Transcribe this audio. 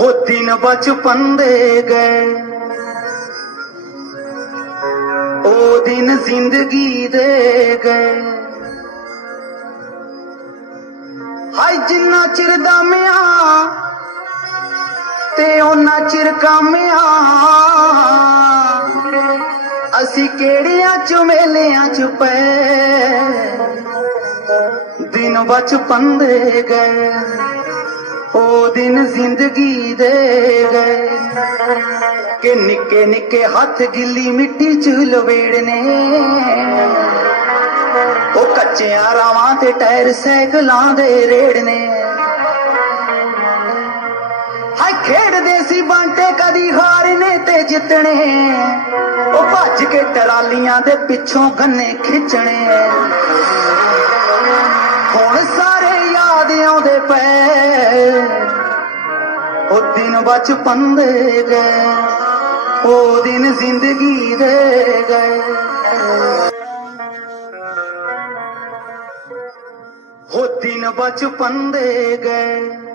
हो दिन बचपन दे गए, ओ दिन जिंदगी दे गए। हाय जिन्ना चिर दामिया ते ओना चिर कामिया, असी केड़ियां झमेलियां च पे दिन बचपन दे गए, ओ दिन जिंदगी दे गए। के निके निके हथ गिल्ली मिट्टी च लवेड़ने, ओ कच्चियां रावां ते टायर सैकलां दे रेड़ने। हाय खेड़दे सी बांटे कदी हारने ते जितने, ओ भज के टरालियां दे पिछों गन्ने खिचने। हुण सारे याद आउंदे पे ओ दिन बचपन दे गए, ओ दिन जिंदगी दे गए। हो दिन बचपन दे गए।